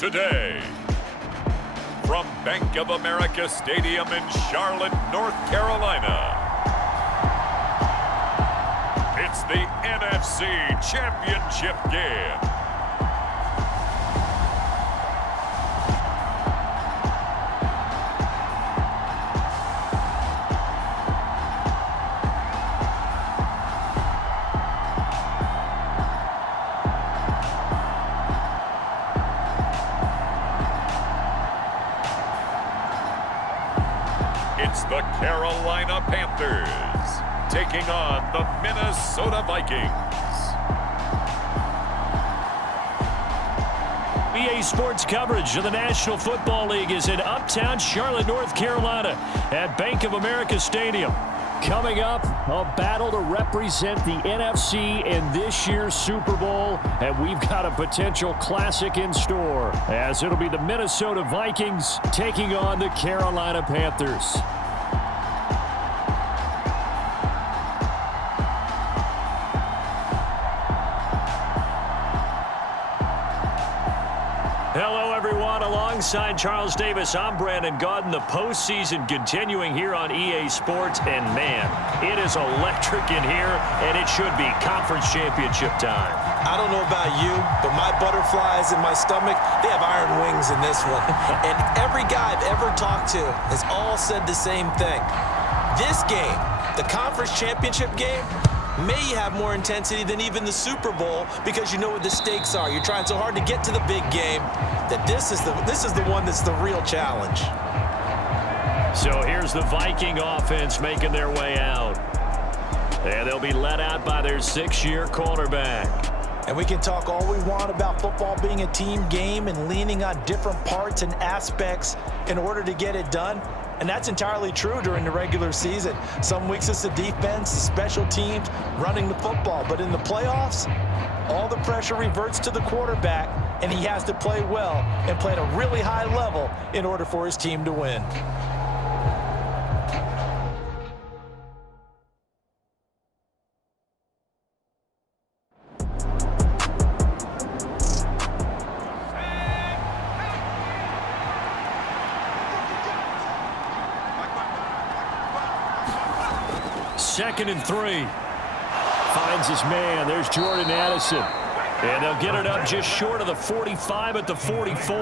today. From Bank of America Stadium in Charlotte, North Carolina, it's the NFC Championship game. It's the Carolina Panthers taking on the Minnesota Vikings. EA Sports coverage of the National Football League is in uptown Charlotte, North Carolina at Bank of America Stadium. Coming up, a battle to represent the NFC in this year's Super Bowl, and we've got a potential classic in store, as it'll be the Minnesota Vikings taking on the Carolina Panthers. Hello, everyone. Alongside Charles Davis, I'm Brandon Gaudin. The postseason continuing here on EA Sports. And, man, it is electric in here, and it should be conference championship time. I don't know about you, but my butterflies in my stomach, they have iron wings in this one. And every guy I've ever talked to has all said the same thing. This game, the conference championship game, may have more intensity than even the Super Bowl because you know what the stakes are. You're trying so hard to get to the big game that this is the one that's the real challenge. So here's the Viking offense making their way out. And they'll be led out by their 6-year quarterback. And we can talk all we want about football being a team game and leaning on different parts and aspects in order to get it done. And that's entirely true during the regular season. Some weeks it's the defense, the special teams, running the football. But in the playoffs, all the pressure reverts to the quarterback, and he has to play well and play at a really high level in order for his team to win. Second and 3. Finds his man. There's Jordan Addison. And they'll get it up just short of the 45 at the 44.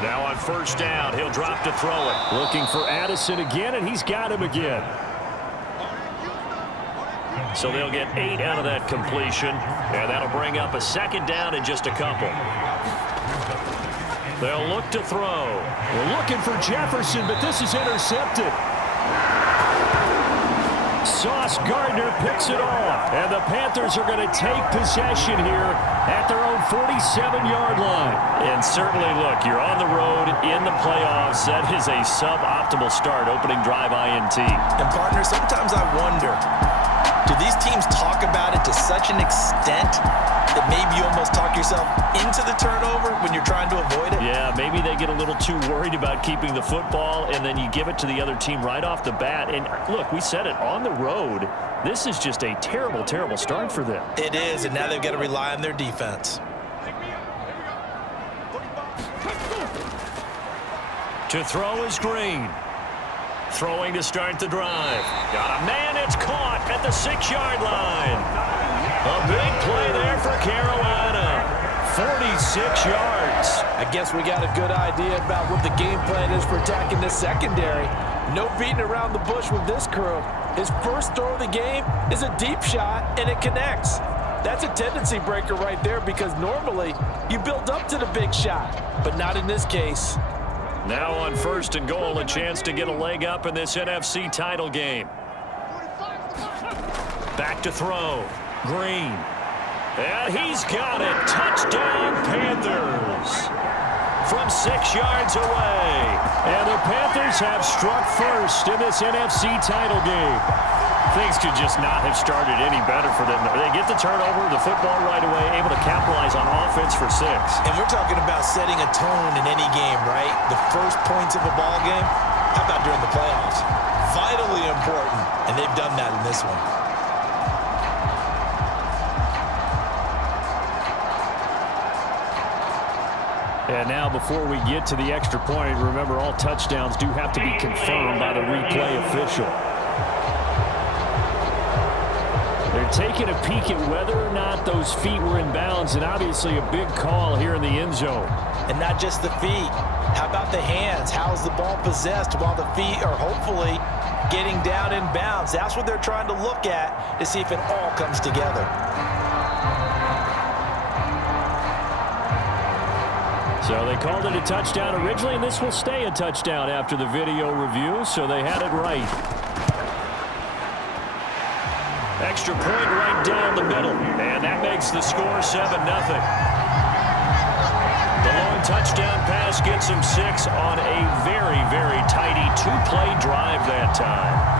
Now on first down, he'll drop to throw it. Looking for Addison again, and he's got him again. So they'll get 8 out of that completion, and that'll bring up a second down in just a couple. They'll look to throw. We're looking for Jefferson, but this is intercepted. Sauce Gardner picks it off, and the Panthers are going to take possession here at their own 47-yard line. And certainly, look, you're on the road in the playoffs. That is a suboptimal start, opening drive INT. And, partner, sometimes I wonder, do these teams talk about it to such an extent that maybe you almost talk yourself into the turnover when you're trying to avoid it? Yeah, maybe they get a little too worried about keeping the football, and then you give it to the other team right off the bat. And look, we said it, on the road, this is just a terrible, terrible start for them. It is, and now they've got to rely on their defense. To throw is Green. Throwing to start the drive. Got a man, it's caught at the 6-yard line. A big play there for Carolina. 46 yards. I guess we got a good idea about what the game plan is for attacking this secondary. No beating around the bush with this crew. His first throw of the game is a deep shot, and it connects. That's a tendency breaker right there because normally you build up to the big shot, but not in this case. Now on first and goal, a chance to get a leg up in this NFC title game. Back to throw. Green. And he's got it. Touchdown, Panthers. From 6 yards away. And the Panthers have struck first in this NFC title game. Things could just not have started any better for them. They get the turnover, the football right away, able to capitalize on offense for 6. And we're talking about setting a tone in any game, right? The first points of a ball game. How about during the playoffs? Vitally important, and they've done that in this one. And now before we get to the extra point, remember all touchdowns do have to be confirmed by the replay official. They're taking a peek at whether or not those feet were in bounds, and obviously a big call here in the end zone. And not just the feet. How about the hands? How's the ball possessed while the feet are hopefully getting down in bounds? That's what they're trying to look at to see if it all comes together. So they called it a touchdown originally, and this will stay a touchdown after the video review, so they had it right. Extra point right down the middle, and that makes the score 7-0. The long touchdown pass gets him 6 on a very, very tidy two-play drive that time.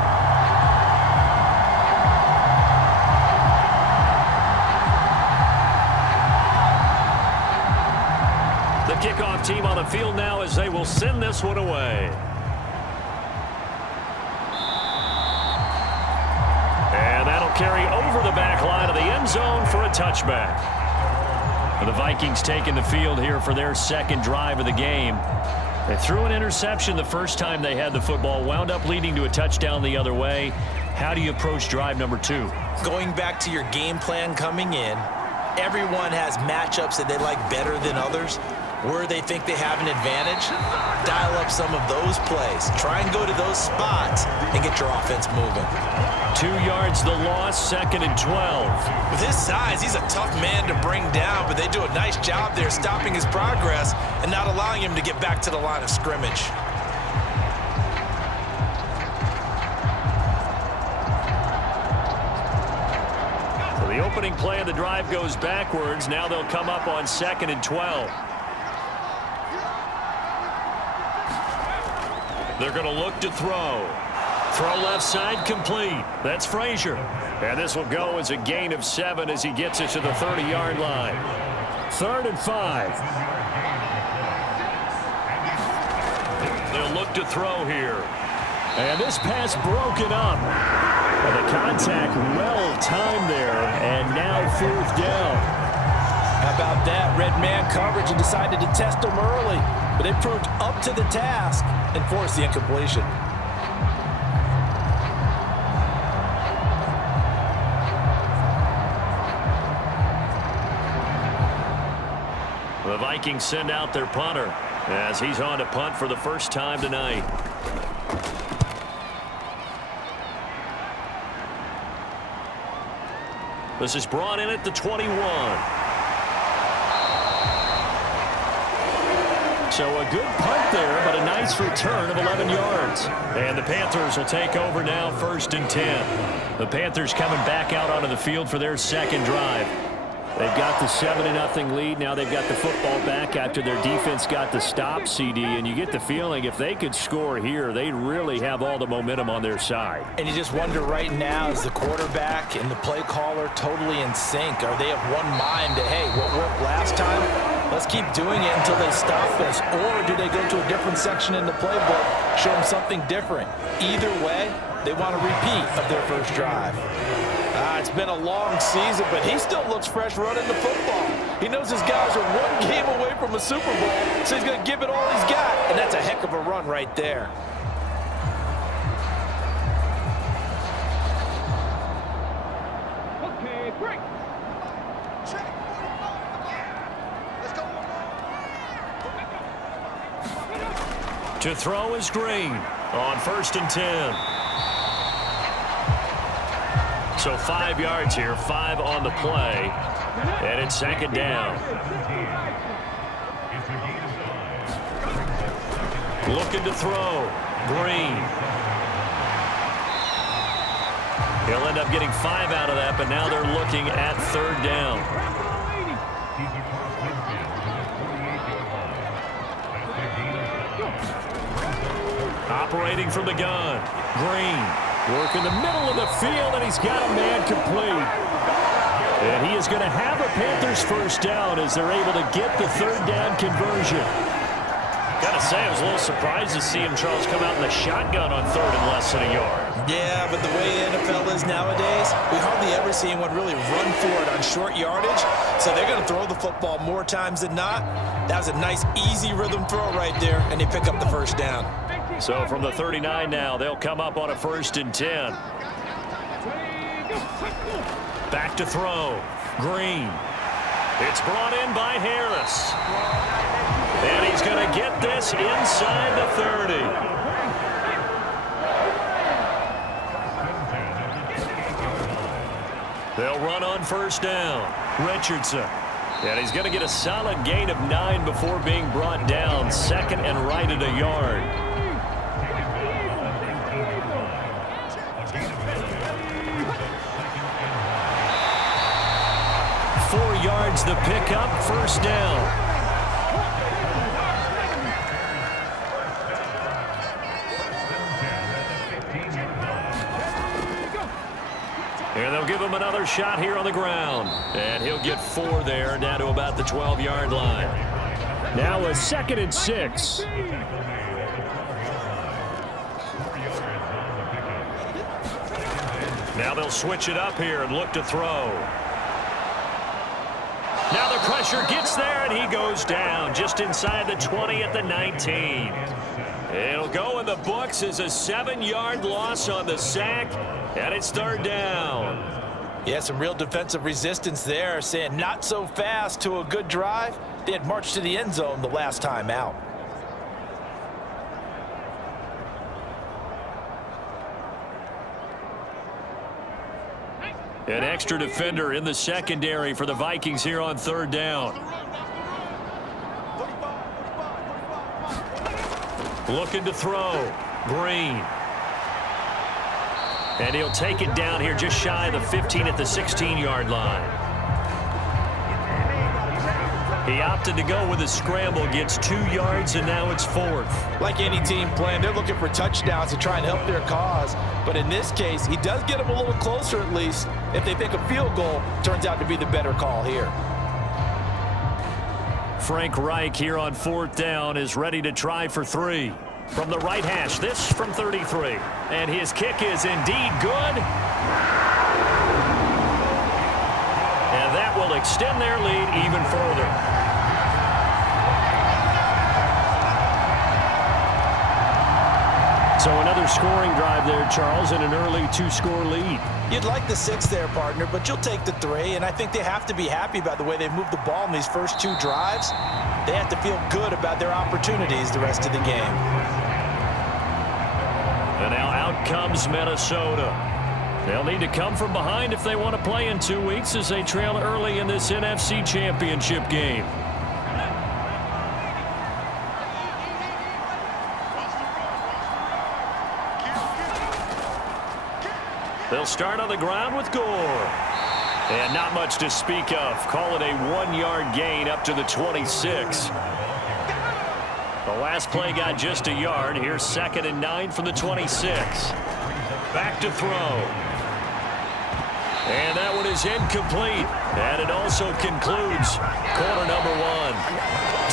The kickoff team on the field now as they will send this one away. And that'll carry over the back line of the end zone for a touchback. The Vikings taking the field here for their second drive of the game. They threw an interception the first time they had the football, wound up leading to a touchdown the other way. How do you approach drive number 2? Going back to your game plan coming in, everyone has matchups that they like better than others. Where they think they have an advantage, dial up some of those plays. Try and go to those spots and get your offense moving. 2 yards the loss, 2nd and 12. With his size, he's a tough man to bring down, but they do a nice job there stopping his progress and not allowing him to get back to the line of scrimmage. So the opening play of the drive goes backwards. Now they'll come up on 2nd and 12. They're going to look to throw. Throw left side complete. That's Frazier. And this will go as a gain of 7 as he gets it to the 30-yard line. 3rd and 5. They'll look to throw here. And this pass broken up. And the contact well timed there. And now 4th down. How about that? Red man coverage and decided to test them early. But they proved up to the task and forced the incompletion. The Vikings send out their punter as he's on to punt for the first time tonight. This is brought in at the 21. So a good punt there, but a nice return of 11 yards. And the Panthers will take over now, 1st and 10. The Panthers coming back out onto the field for their second drive. They've got the 7-0 lead. Now they've got the football back after their defense got the stop, CD. And you get the feeling if they could score here, they'd really have all the momentum on their side. And you just wonder right now, is the quarterback and the play caller totally in sync? Are they of one mind that, hey, what worked last time? Let's keep doing it until they stop us. Or do they go to a different section in the playbook, show them something different? Either way, they want a repeat of their first drive. It's been a long season, but he still looks fresh running the football. He knows his guys are one game away from a Super Bowl, so he's going to give it all he's got. And that's a heck of a run right there. Okay, break. Check. Let's go. To throw is Green on 1st and 10. So 5 yards here, 5 on the play, and it's 2nd down. Looking to throw, Green. He'll end up getting 5 out of that, but now they're looking at 3rd down. Operating from the gun, Green. Work in the middle of the field, and he's got a man complete. And he is going to have a Panthers first down as they're able to get the 3rd down conversion. Got to say, I was a little surprised to see him, Charles, come out in the shotgun on 3rd and less than a yard. Yeah, but the way the NFL is nowadays, we hardly ever see anyone really run for it on short yardage. So they're going to throw the football more times than not. That was a nice, easy rhythm throw right there, and they pick up the first down. So from the 39 now, they'll come up on a 1st and 10. Back to throw. Green. It's brought in by Harris. And he's going to get this inside the 30. They'll run on 1st down. Richardson. And he's going to get a solid gain of 9 before being brought down. 2nd and right at a yard. Yards the pickup, 1st down. And they'll give him another shot here on the ground. And he'll get 4 there, down to about the 12-yard line. Now a 2nd and 6. Now they'll switch it up here and look to throw. Now the pressure gets there, and he goes down just inside the 20 at the 19. It'll go in the books as a 7-yard loss on the sack, and it's 3rd down. Yeah, some real defensive resistance there, saying not so fast to a good drive. They had marched to the end zone the last time out. An extra defender in the secondary for the Vikings here on 3rd down. Looking to throw. Green. And he'll take it down here just shy of the 15 at the 16-yard line. He opted to go with a scramble, gets 2 yards, and now it's 4th. Like any team playing, they're looking for touchdowns to try and help their cause. But in this case, he does get them a little closer at least. If they think a field goal turns out to be the better call here. Frank Reich here on 4th down is ready to try for 3. From the right hash, this from 33. And his kick is indeed good. And that will extend their lead even further. So another scoring drive there, Charles, and an early 2-score lead. You'd like the 6 there, partner, but you'll take the 3, and I think they have to be happy about the way they moved the ball in these first 2 drives. They have to feel good about their opportunities the rest of the game. And now out comes Minnesota. They'll need to come from behind if they want to play in 2 weeks as they trail early in this NFC Championship game. They'll start on the ground with Gore. And not much to speak of. Call it a 1-yard gain up to the 26. The last play got just a yard. Here's 2nd and 9 from the 26. Back to throw. And that one is incomplete. And it also concludes quarter number 1.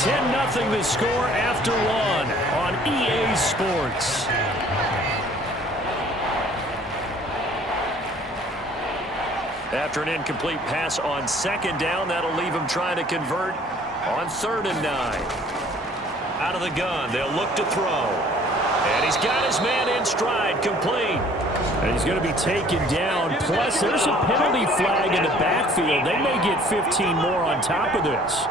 10-0 the score after 1 on EA Sports. After an incomplete pass on 2nd down, that'll leave him trying to convert on 3rd and 9. Out of the gun, they'll look to throw. And he's got his man in stride, complete. And he's going to be taken down. Plus, there's a penalty flag in the backfield. They may get 15 more on top of this.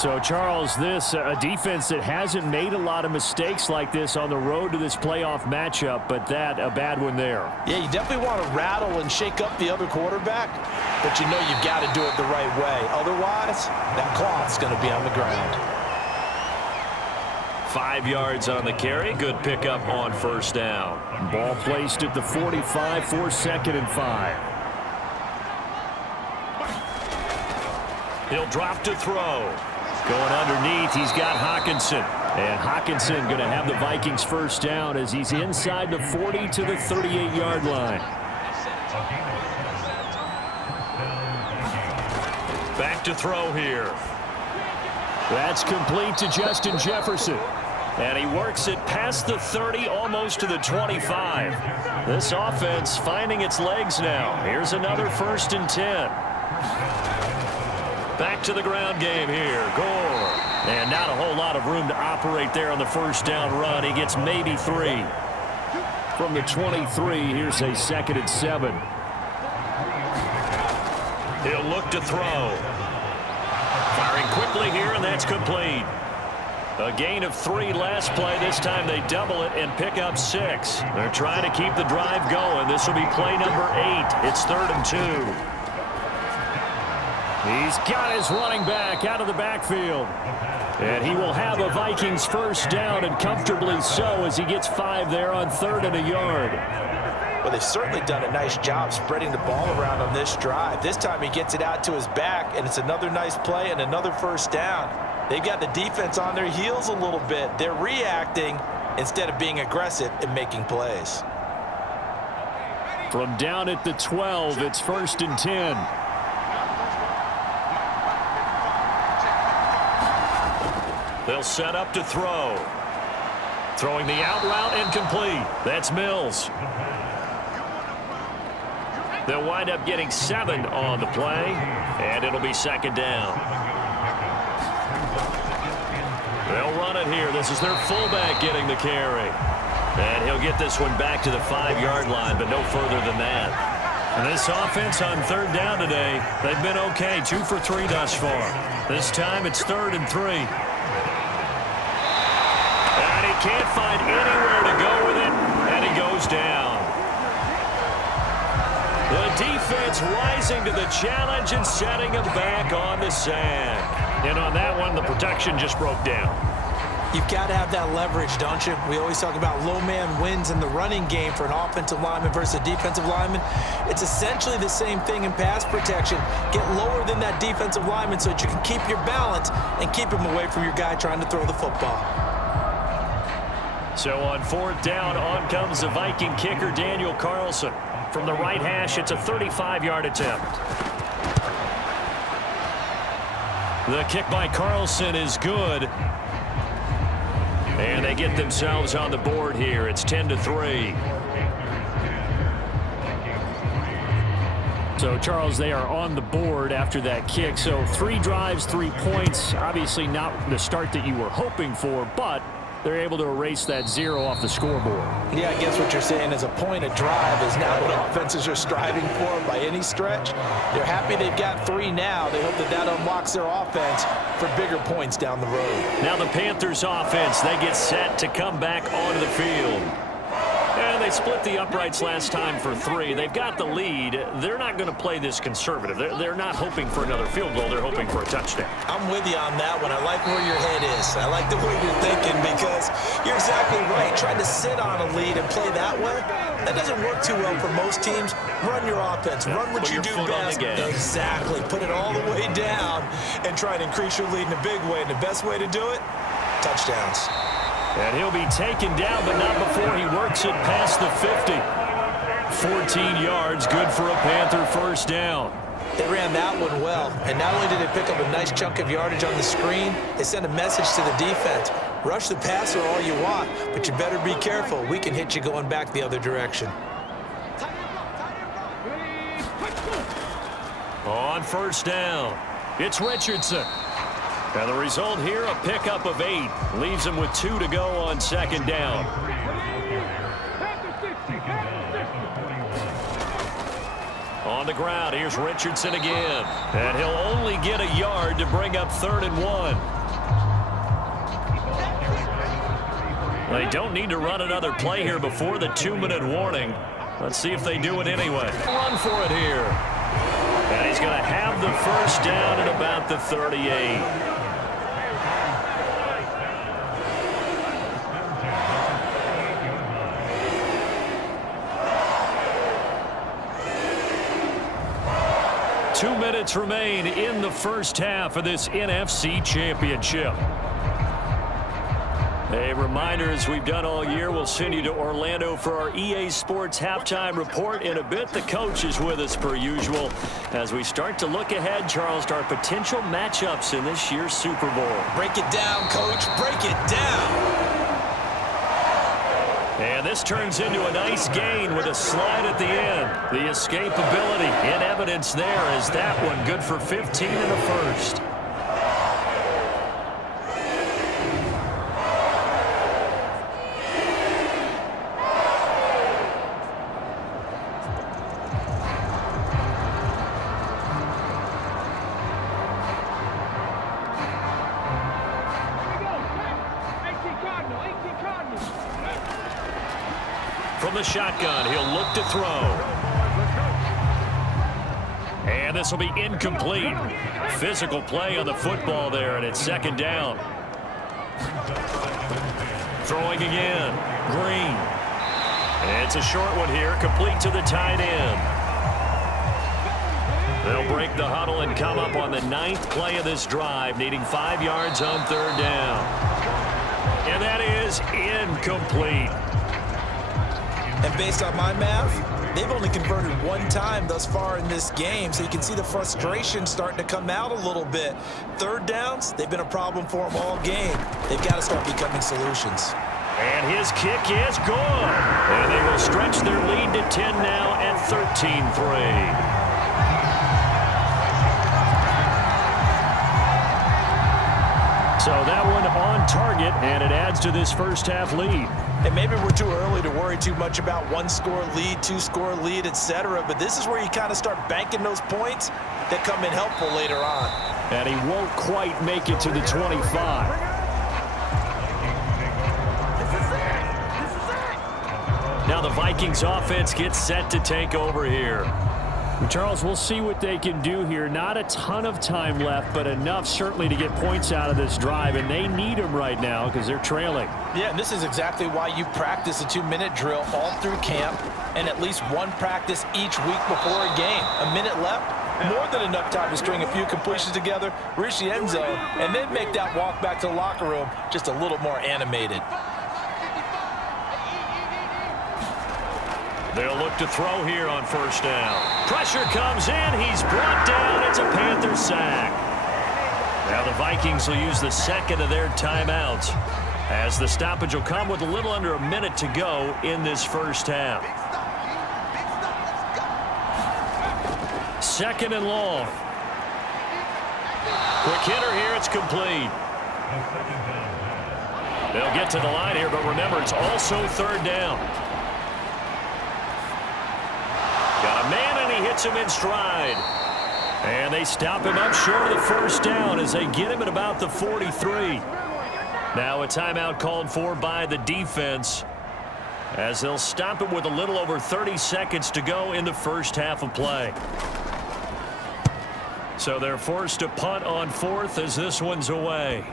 So, Charles, this a defense that hasn't made a lot of mistakes like this on the road to this playoff matchup, but that a bad one there. Yeah, you definitely want to rattle and shake up the other quarterback, but you know you've got to do it the right way. Otherwise, that cloth's going to be on the ground. 5 yards on the carry. Good pickup on 1st down. Ball placed at the 45 for 2nd and 5. He'll drop to throw. Going underneath, he's got Hawkinson. And Hawkinson going to have the Vikings 1st down as he's inside the 40 to the 38-yard line. Back to throw here. That's complete to Justin Jefferson. And he works it past the 30, almost to the 25. This offense finding its legs now. Here's another 1st and 10. Back to the ground game here. Gore. And not a whole lot of room to operate there on the 1st down run. He gets maybe 3. From the 23, here's a 2nd and 7. He'll look to throw. Firing quickly here, and that's complete. A gain of 3 last play. This time they double it and pick up 6. They're trying to keep the drive going. This will be play number 8. It's 3rd and 2. He's got his running back out of the backfield. And he will have a Vikings 1st down, and comfortably so, as he gets 5 there on 3rd and a yard. Well, they've certainly done a nice job spreading the ball around on this drive. This time he gets it out to his back, and it's another nice play and another 1st down. They've got the defense on their heels a little bit. They're reacting instead of being aggressive and making plays. From down at the 12, it's 1st and 10. They'll set up to throw. Throwing the out route incomplete. That's Mills. They'll wind up getting 7 on the play, and it'll be 2nd down. They'll run it here. This is their fullback getting the carry. And he'll get this one back to the 5-yard line, but no further than that. And this offense on 3rd down today, they've been okay. 2 for 3 thus far. This time it's 3rd and 3. And he can't find anywhere to go with it, and he goes down. The defense rising to the challenge and setting him back on the sack. And on that one, the protection just broke down. You've got to have that leverage, don't you? We always talk about low man wins in the running game for an offensive lineman versus a defensive lineman. It's essentially the same thing in pass protection. Get lower than that defensive lineman so that you can keep your balance and keep him away from your guy trying to throw the football. So on 4th down, on comes the Viking kicker, Daniel Carlson. From the right hash, it's a 35-yard attempt. The kick by Carlson is good. And they get themselves on the board here. It's 10-3. So, Charles, they are on the board after that kick. So 3 drives, 3 points. Obviously not the start that you were hoping for, but they're able to erase that 0 off the scoreboard. Yeah, I guess what you're saying is a point of drive is not what offenses are striving for by any stretch. They're happy they've got 3 now. They hope that that unlocks their offense for bigger points down the road. Now the Panthers offense, they get set to come back onto the field. And they split the uprights last time for 3. They've got the lead. They're not going to play this conservative. They're not hoping for another field goal. They're hoping for a touchdown. I'm with you on that one. I like where your head is. I like the way you're thinking because you're exactly right. Trying to sit on a lead and play that way, that doesn't work too well for most teams. Run your offense. Run what you do best. Exactly. Put it all the way down and try and increase your lead in a big way. And the best way to do it, touchdowns. And he'll be taken down, but not before he works it past the 50. 14 yards, good for a Panther 1st down. They ran that one well, and not only did they pick up a nice chunk of yardage on the screen, they sent a message to the defense. Rush the passer all you want, but you better be careful. We can hit you going back the other direction. On 1st down, it's Richardson. And the result here, a pickup of 8. Leaves him with 2 to go on 2nd down. On the ground, here's Richardson again. And he'll only get a yard to bring up 3rd and 1. They don't need to run another play here before the 2-minute warning. Let's see if they do it anyway. Run for it here. And he's going to have the 1st down at about the 38. Two minutes remain in the first half of this NFC Championship. A reminder, as we've done all year, we'll send you to Orlando for our EA Sports halftime report in a bit. The coach is with us per usual as we start to look ahead, Charles, to our potential matchups in this year's Super Bowl. Break it down, Coach. Break it down. And this turns into a nice gain with a slide at the end. The escapability in evidence there as that one good for 15 in the first. From the shotgun, he'll look to throw. And this will be incomplete. Physical play on the football there, and it's second down. Throwing again. Green. And it's a short one here, complete to the tight end. They'll break the huddle and come up on the 9th play of this drive, needing 5 yards on third down. And that is incomplete. And based on my math, they've only converted 1 time thus far in this game, so you can see the frustration starting to come out a little bit. Third downs, they've been a problem for them all game. They've got to start becoming solutions. And his kick is good. And they will stretch their lead to 10 now at 13-3. So that one on target, and it adds to this first half lead. And maybe we're too early to worry too much about 1-score lead, 2-score lead, etc. But this is where you kind of start banking those points that come in helpful later on. And he won't quite make it to the 25. Now the Vikings offense gets set to take over here. Charles, we'll see what they can do here. Not a ton of time left, but enough certainly to get points out of this drive, and they need them right now because they're trailing. Yeah, and this is exactly why you practice a 2-minute drill all through camp and at least one practice each week before a game. A minute left, more than enough time to string a few completions together, reach the end zone, and then make that walk back to the locker room just a little more animated. They'll look to throw here on first down. Pressure comes in. He's brought down. It's a Panthers sack. Now the Vikings will use the second of their timeouts as the stoppage will come with a little under a minute to go in this first half. Second and long. Quick hitter here. It's complete. They'll get to the line here, but remember, it's also third down. Got a man, and he hits him in stride. And they stop him up short of the first down as they get him at about the 43. Now a timeout called for by the defense as they'll stop him with a little over 30 seconds to go in the first half of play. So they're forced to punt on fourth as this one's away.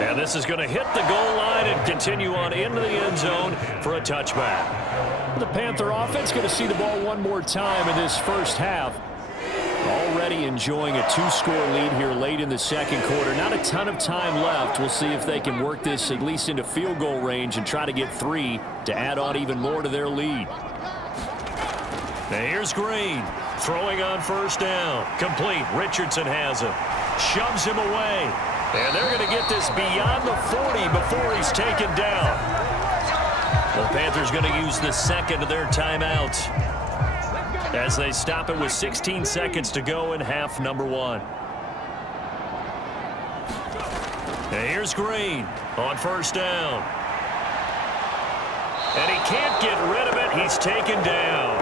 And this is going to hit the goal line and continue on into the end zone for a touchback. The Panther offense going to see the ball one more time in this first half. Already enjoying a 2-score lead here late in the second quarter. Not a ton of time left. We'll see if they can work this at least into field goal range and try to get 3 to add on even more to their lead. Now here's Green throwing on first down. Complete. Richardson has him. Shoves him away. And they're going to get this beyond the 40 before he's taken down. The Panthers going to use the second of their timeouts as they stop it with 16 seconds to go in half number 1. And here's Green on first down. And he can't get rid of it. He's taken down.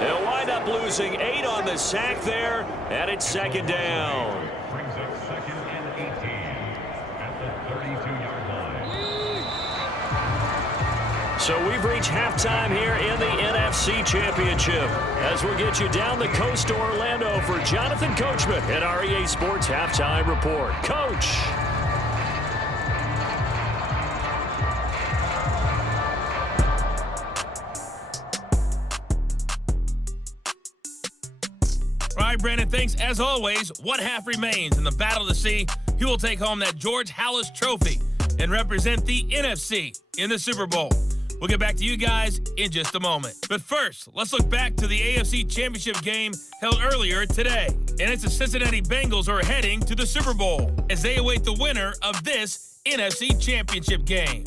They'll wind up losing 8 on the sack there, and it's second down. Brings up 2nd and 18 at the 32-yard line. So we've reached halftime here in the NFC Championship as we'll get you down the coast to Orlando for Jonathan Coachman at our EA Sports Halftime Report. Coach. All right, Brandon, thanks. As always, one half remains in the battle to see who will take home that George Halas Trophy and represent the NFC in the Super Bowl. We'll get back to you guys in just a moment. But first, let's look back to the AFC Championship game held earlier today. And it's the Cincinnati Bengals who are heading to the Super Bowl as they await the winner of this NFC Championship game.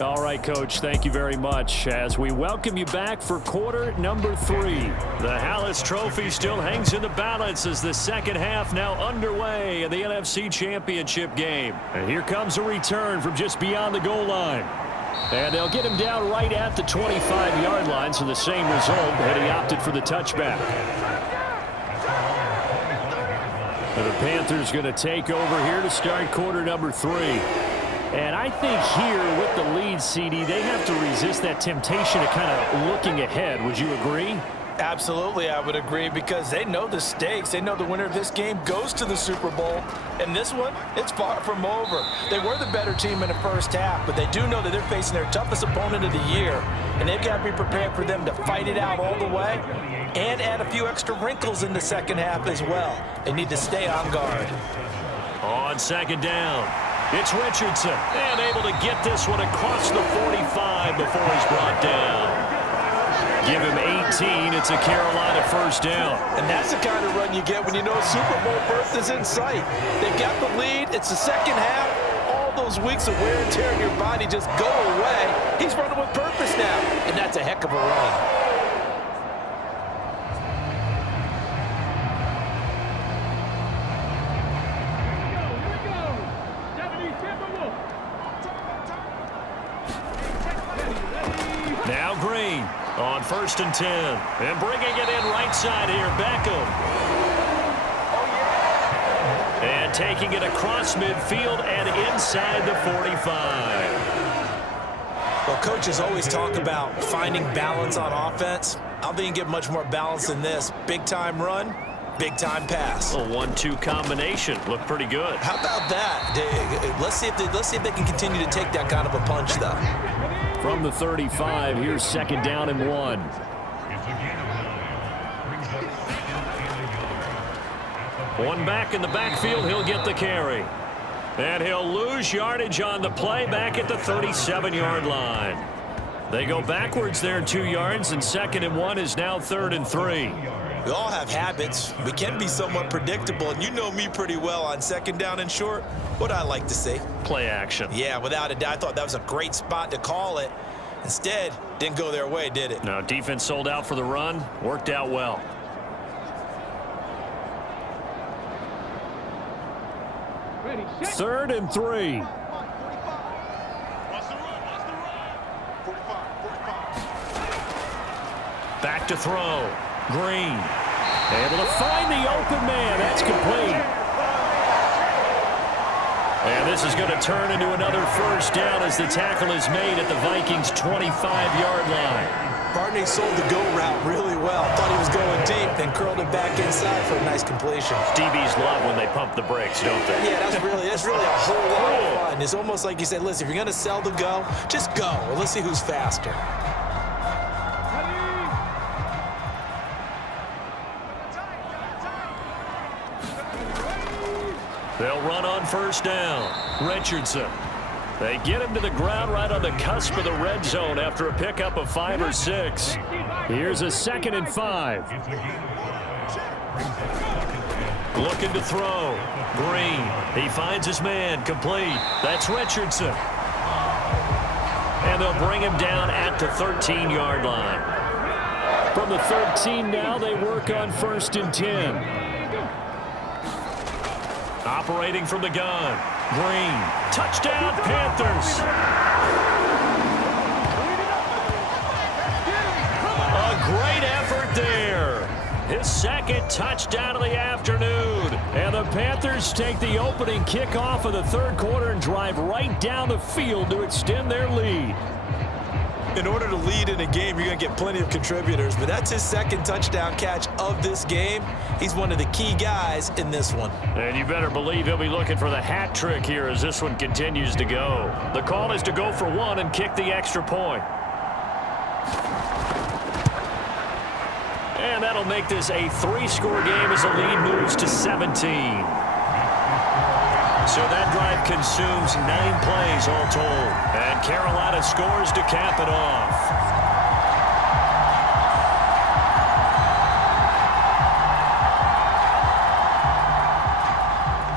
All right, Coach, thank you very much as we welcome you back for quarter number 3. The Hallis Trophy still hangs in the balance as the second half now underway in the NFC Championship game. And here comes a return from just beyond the goal line. And they'll get him down right at the 25-yard line, so the same result, but he opted for the touchback. And the Panthers going to take over here to start quarter number 3. And I think here with the lead, CD, they have to resist that temptation of kind of looking ahead. Would you agree? Absolutely, I would agree, because they know the stakes. They know the winner of this game goes to the Super Bowl. And this one, it's far from over. They were the better team in the first half, but they do know that they're facing their toughest opponent of the year. And they've got to be prepared for them to fight it out all the way and add a few extra wrinkles in the second half as well. They need to stay on guard. On second down, it's Richardson, and able to get this one across the 45 before he's brought down. Give him 18. It's a Carolina first down. And that's the kind of run you get when you know Super Bowl berth is in sight. They've got the lead. It's the second half. All those weeks of wear and tear in your body just go away. He's running with purpose now, and that's a heck of a run. Now Green on 1st and 10. And bringing it in right side here, Beckham. And taking it across midfield and inside the 45. Well, coaches always talk about finding balance on offense. I don't think you get much more balance than this. Big-time run, big-time pass. A 1-2 combination. Looked pretty good. How about that? Let's see if they can continue to take that kind of a punch, though. From the 35, here's second down and 1. One back in the backfield, he'll get the carry. And he'll lose yardage on the play back at the 37-yard line. They go backwards there 2 yards, and second and 1 is now 3rd and 3. We all have habits. We can be somewhat predictable, and you know me pretty well on second down and short. What I like to see. Play action. Yeah, without a doubt. I thought that was a great spot to call it. Instead, didn't go their way, did it? No, defense sold out for the run. Worked out well. Ready, set. 3rd and 3. Back to throw. Green. Able to find the open man. That's complete. And this is going to turn into another first down as the tackle is made at the Vikings' 25-yard line. Barney sold the go route really well. Thought he was going deep, then curled it back inside for a nice completion. DBs love when they pump the brakes, don't they? Yeah, that's really a whole lot of fun. It's almost like you said, listen, if you're going to sell the go, just go. Well, let's see who's faster. They'll run on first down. Richardson. They get him to the ground right on the cusp of the red zone after a pickup of 5 or 6. Here's a 2nd and 5. Looking to throw. Green. He finds his man. Complete. That's Richardson. And they'll bring him down at the 13-yard line. From the 13 now, they work on 1st and 10. Operating from the gun. Green. Touchdown, Panthers. A great effort there. His second touchdown of the afternoon. And the Panthers take the opening kickoff of the 3rd quarter and drive right down the field to extend their lead. In order to lead in a game, you're going to get plenty of contributors, but that's his second touchdown catch of this game. He's one of the key guys in this one. And you better believe he'll be looking for the hat trick here as this one continues to go. The call is to go for one and kick the extra point. And that'll make this a 3-score game as the lead moves to 17. So that drive consumes 9 plays all told. And Carolina scores to cap it off.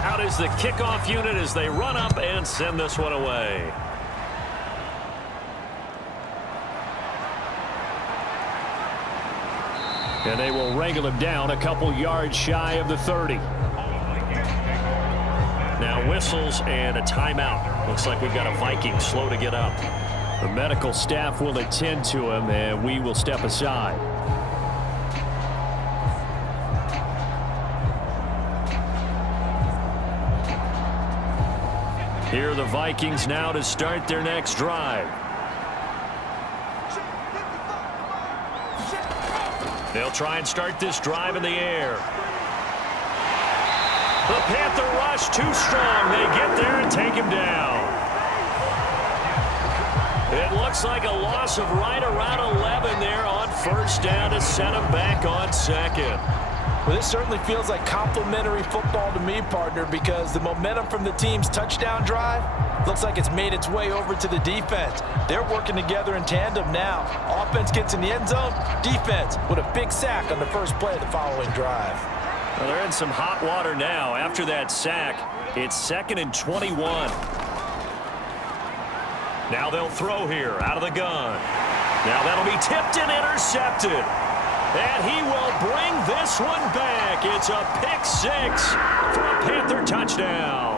Out is the kickoff unit as they run up and send this one away. And they will wrangle him down a couple yards shy of the 30. Now whistles and a timeout. Looks like we've got a Viking slow to get up. The medical staff will attend to him, and we will step aside. Here are the Vikings now to start their next drive. They'll try and start this drive in the air. The Panther rush too strong. They get there and take him down. It looks like a loss of right around 11 there on first down to send him back on second. Well, this certainly feels like complimentary football to me, partner, because the momentum from the team's touchdown drive looks like it's made its way over to the defense. They're working together in tandem now. Offense gets in the end zone. Defense with a big sack on the first play of the following drive. Well, they're in some hot water now. After that sack, it's 2nd and 21. Now they'll throw here out of the gun. Now that'll be tipped and intercepted. And he will bring this one back. It's a pick-6 for a Panther touchdown.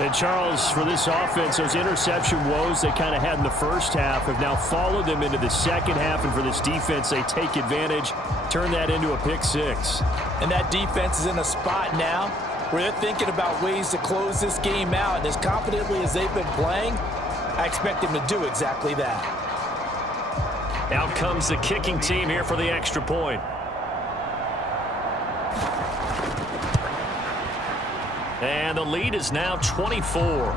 And Charles, for this offense, those interception woes they kind of had in the first half have now followed them into the second half. And for this defense, they take advantage, turn that into a pick-6. And that defense is in a spot now where they're thinking about ways to close this game out. And as confidently as they've been playing, I expect them to do exactly that. Out comes the kicking team here for the extra point. And the lead is now 24. A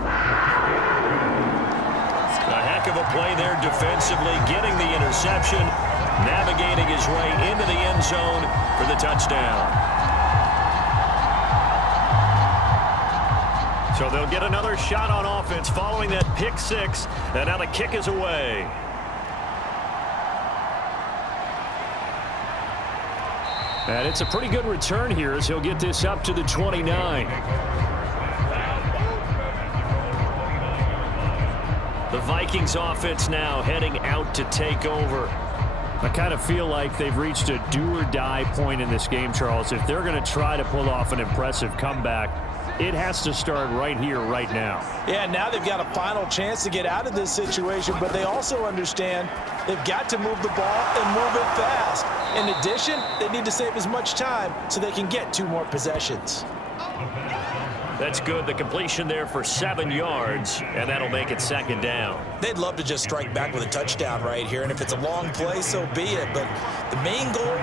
heck of a play there defensively, getting the interception, navigating his way into the end zone for the touchdown. So they'll get another shot on offense following that pick-6, and now the kick is away. And it's a pretty good return here as he'll get this up to the 29. The Vikings offense now heading out to take over. I kind of feel like they've reached a do-or-die point in this game, Charles. If they're going to try to pull off an impressive comeback, it has to start right here, right now. Yeah, now they've got a final chance to get out of this situation, but they also understand they've got to move the ball and move it fast. In addition, they need to save as much time so they can get 2 more possessions. That's good. The completion there for 7 yards, and that'll make it 2nd down. They'd love to just strike back with a touchdown right here, and if it's a long play, so be it. But the main goal,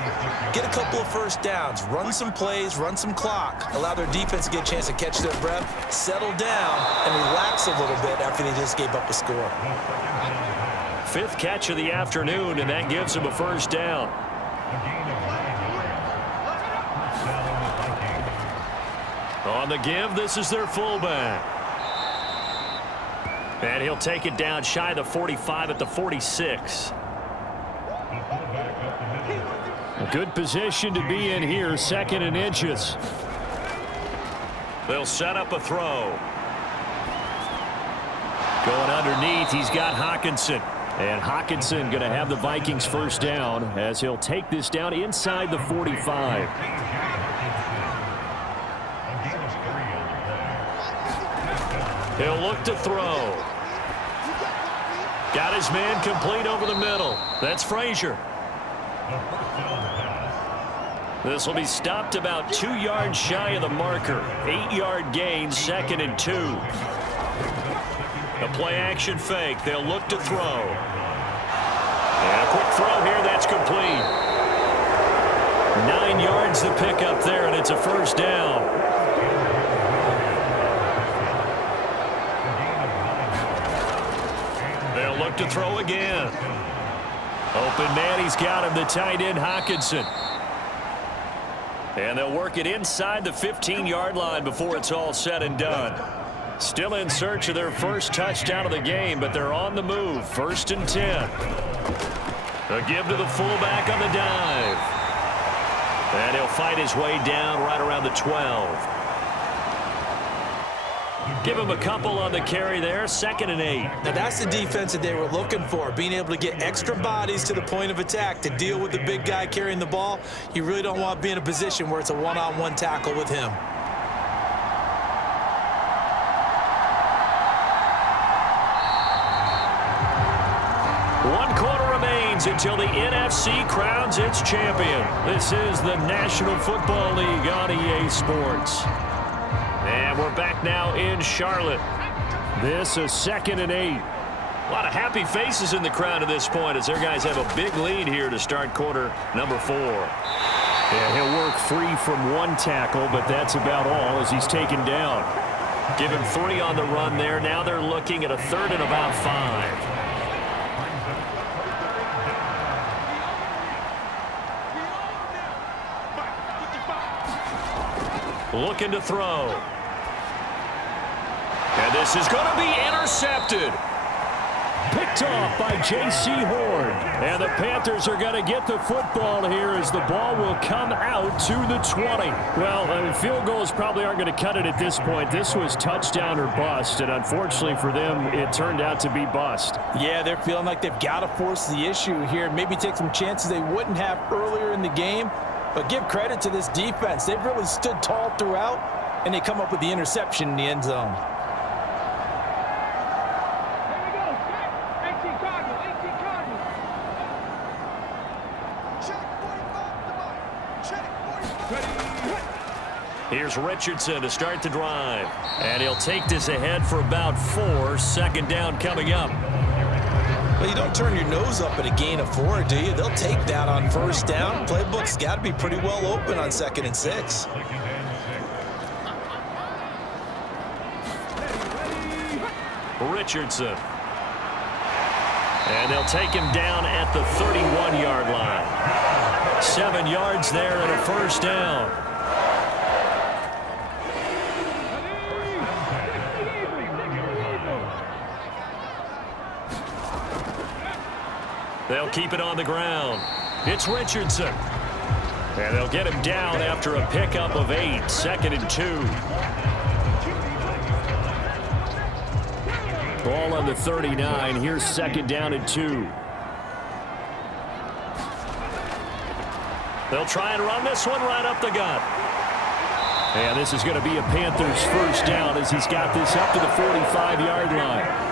get a couple of first downs, run some plays, run some clock, allow their defense to get a chance to catch their breath, settle down, and relax a little bit after they just gave up a score. 5th catch of the afternoon, and that gives them a first down. On the give, this is their fullback. And he'll take it down shy of the 45 at the 46. A good position to be in here, 2nd and inches. They'll set up a throw. Going underneath, he's got Hawkinson. And Hawkinson going to have the Vikings first down as he'll take this down inside the 45. He'll look to throw. Got his man complete over the middle. That's Frazier. This will be stopped about 2 yards shy of the marker. 8-yard gain, 2nd and 2. A play action fake. They'll look to throw. And a quick throw here, that's complete. 9 yards to pick up there, and it's a first down. They'll look to throw again. Open man, he's got him, the tight end Hockenson. And they'll work it inside the 15-yard line before it's all said and done. Still in search of their first touchdown of the game, but they're on the move. 1st and 10. A give to the fullback on the dive. And he'll fight his way down right around the 12. Give him a couple on the carry there. 2nd and 8. Now that's the defense that they were looking for, being able to get extra bodies to the point of attack to deal with the big guy carrying the ball. You really don't want to be in a position where it's a one-on-one tackle with him. One quarter remains until the NFC crowns its champion. This is the National Football League on EA Sports. And we're back now in Charlotte. This is 2nd and 8. A lot of happy faces in the crowd at this point as their guys have a big lead here to start quarter number 4. And he'll work free from one tackle, but that's about all as he's taken down. Give him 3 on the run there. Now they're looking at a 3rd and about 5. Looking to throw. And this is going to be intercepted. Picked off by J.C. Horn. And the Panthers are going to get the football here as the ball will come out to the 20. Well, field goals probably aren't going to cut it at this point. This was touchdown or bust, and unfortunately for them, it turned out to be bust. Yeah, they're feeling like they've got to force the issue here, maybe take some chances they wouldn't have earlier in the game. But give credit to this defense. They've really stood tall throughout, and they come up with the interception in the end zone. Here we go. 18 Cardinals. 18 Cardinals. Check 45. Here's Richardson to start the drive. And he'll take this ahead for about 4. 2nd down coming up. Well, you don't turn your nose up at a gain of 4, do you? They'll take that on 1st down. Playbook's got to be pretty well open on 2nd and 6. Richardson. And they'll take him down at the 31-yard line. 7 yards there and a 1st down. They'll keep it on the ground. It's Richardson. And they'll get him down after a pickup of 8. 2nd and 2. Ball on the 39. Here's 2nd down and 2. They'll try and run this one right up the gut. And this is going to be a Panthers 1st down as he's got this up to the 45-yard line.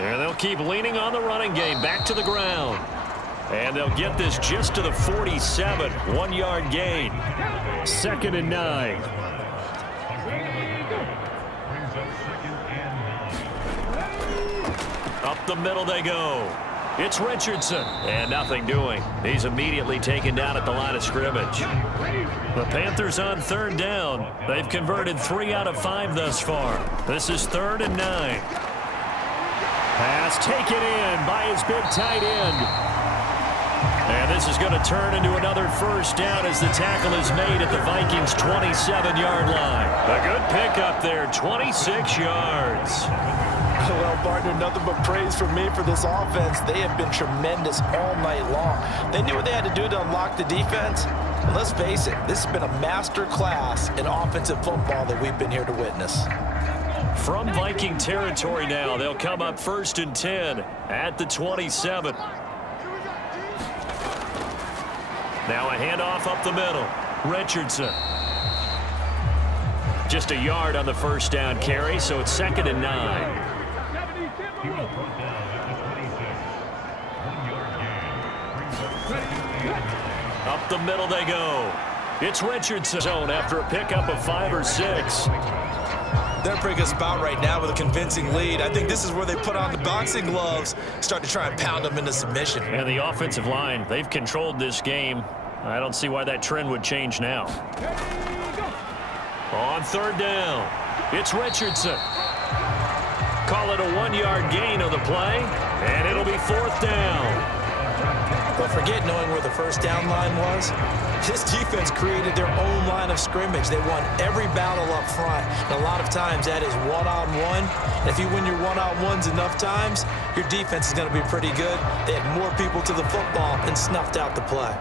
And they'll keep leaning on the running game. Back to the ground. And they'll get this just to the 47. 1-yard gain. 2nd and 9. Up the middle they go. It's Richardson. And nothing doing. He's immediately taken down at the line of scrimmage. The Panthers on 3rd down. They've converted 3 out of 5 thus far. This is 3rd and 9. Pass taken in by his big tight end. And this is going to turn into another 1st down as the tackle is made at the Vikings' 27-yard line. A good pickup there, 26 yards. Well, partner, nothing but praise from me for this offense. They have been tremendous all night long. They knew what they had to do to unlock the defense. And let's face it, this has been a master class in offensive football that we've been here to witness. From Viking territory now, they'll come up 1st and 10 at the 27. Now a handoff up the middle. Richardson. Just a yard on the 1st down carry, so it's 2nd and 9. Up the middle they go. It's Richardson zone after a pickup of 5 or 6. They're in a pretty good spot right now with a convincing lead. I think this is where they put on the boxing gloves, start to try and pound them into submission. And the offensive line, they've controlled this game. I don't see why that trend would change now. On third down, it's Richardson. Call it a 1-yard gain of the play, and it'll be fourth down. But forget knowing where the first down line was. This defense created their own line of scrimmage. They won every battle up front. And a lot of times that is one-on-one. And if you win your one-on-ones enough times, your defense is going to be pretty good. They had more people to the football and snuffed out the play.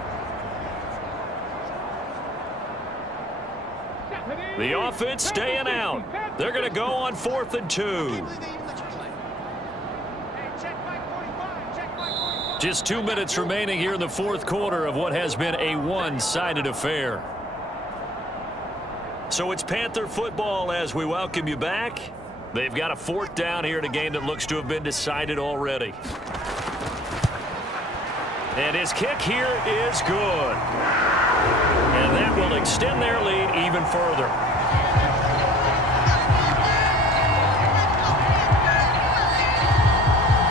The offense staying out. They're going to go on 4th and 2. Just 2 minutes remaining here in the fourth quarter of what has been a one-sided affair. So it's Panther football as we welcome you back. They've got a fourth down here in a game that looks to have been decided already. And his kick here is good. And that will extend their lead even further.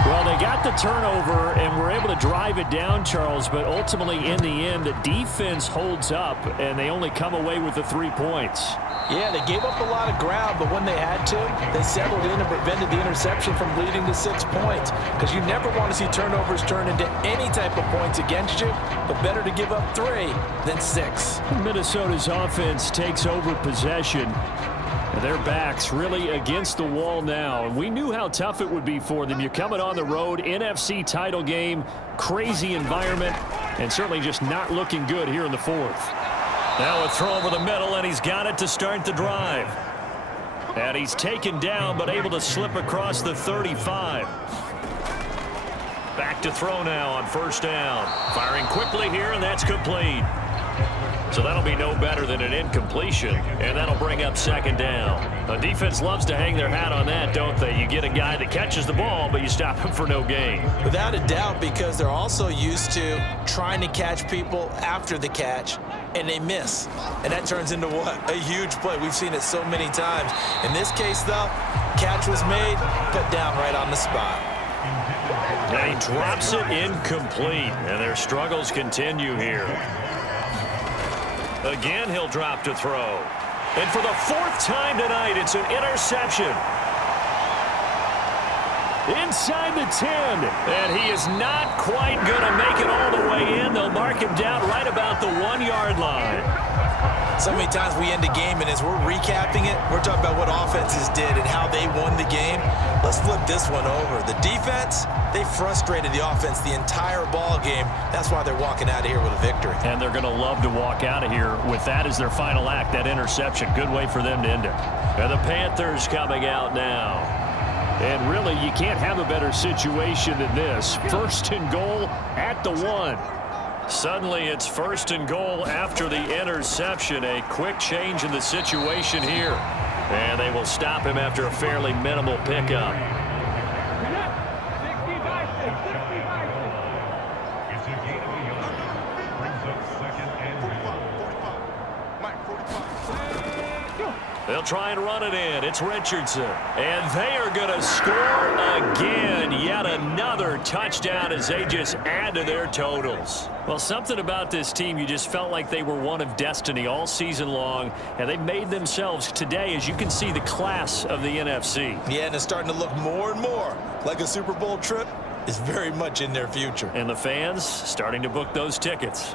Well, they got the turnover and were able to drive it down, Charles, but ultimately in the end, the defense holds up and they only come away with the 3 points. Yeah, they gave up a lot of ground, but when they had to, they settled in and prevented the interception from leading to 6 points. Because you never want to see turnovers turn into any type of points against you, but better to give up 3 than 6. Minnesota's offense takes over possession. Their backs really against the wall now. And we knew how tough it would be for them. You're coming on the road, NFC title game, crazy environment, and certainly just not looking good here in the fourth. Now a throw over the middle, and he's got it to start the drive. And he's taken down, but able to slip across the 35. Back to throw now on first down. Firing quickly here, and that's complete. So that'll be no better than an incompletion, and that'll bring up second down. The defense loves to hang their hat on that, don't they? You get a guy that catches the ball, but you stop him for no gain. Without a doubt, because they're also used to trying to catch people after the catch, and they miss. And that turns into what? A huge play. We've seen it so many times. In this case, though, catch was made, put down right on the spot. And he drops it incomplete, and their struggles continue here. Again, he'll drop to throw. And for the 4th time tonight, it's an interception. Inside the 10. And he is not quite going to make it all the way in. They'll mark him down right about the 1-yard line. So many times we end a game, and as we're recapping it, we're talking about what offenses did and how they won the game. Let's flip this one over. The defense, they frustrated the offense the entire ball game. That's why they're walking out of here with a victory. And they're going to love to walk out of here with that as their final act, that interception. Good way for them to end it. And the Panthers coming out now. And really, you can't have a better situation than this. 1st and goal at the 1. Suddenly, it's 1st and goal after the interception. A quick change in the situation here. And they will stop him after a fairly minimal pickup. It's a gain of a yard. Brings up second and 10. They'll try and run it in. It's Richardson. And they are going to score again. Yet another touchdown as they just add to their totals. Well, something about this team, you just felt like they were one of destiny all season long. And they made themselves today, as you can see, the class of the NFC. Yeah, and it's starting to look more and more like a Super Bowl trip is very much in their future. And the fans starting to book those tickets.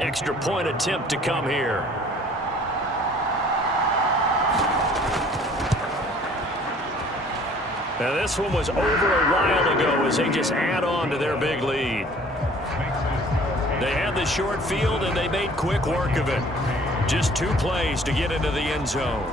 Extra point attempt to come here. Now this one was over a while ago as they just add on to their big lead. They had the short field and they made quick work of it. Just 2 plays to get into the end zone.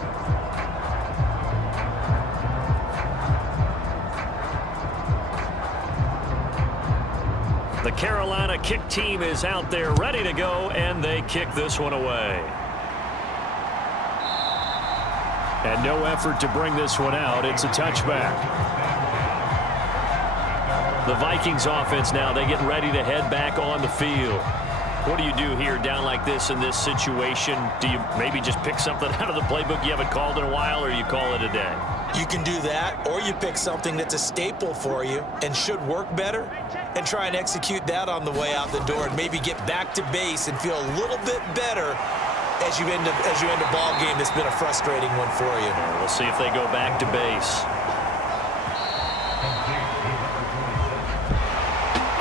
The Carolina kick team is out there ready to go, and they kick this one away. And no effort to bring this one out. It's a touchback. The Vikings offense now, they get ready to head back on the field. What do you do here down like this in this situation? Do you maybe just pick something out of the playbook you haven't called in a while, or you call it a day? You can do that, or you pick something that's a staple for you and should work better and try and execute that on the way out the door and maybe get back to base and feel a little bit better as you end a ball game that's been a frustrating one for you. We'll see if they go back to base.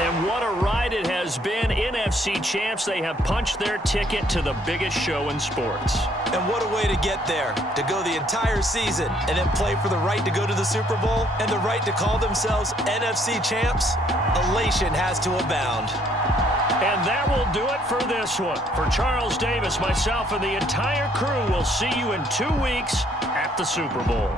And what a ride it has been. NFC champs, they have punched their ticket to the biggest show in sports. And what a way to get there, to go the entire season and then play for the right to go to the Super Bowl and the right to call themselves NFC champs. Elation has to abound. And that will do it for this one. For Charles Davis, myself, and the entire crew, we'll see you in 2 weeks at the Super Bowl.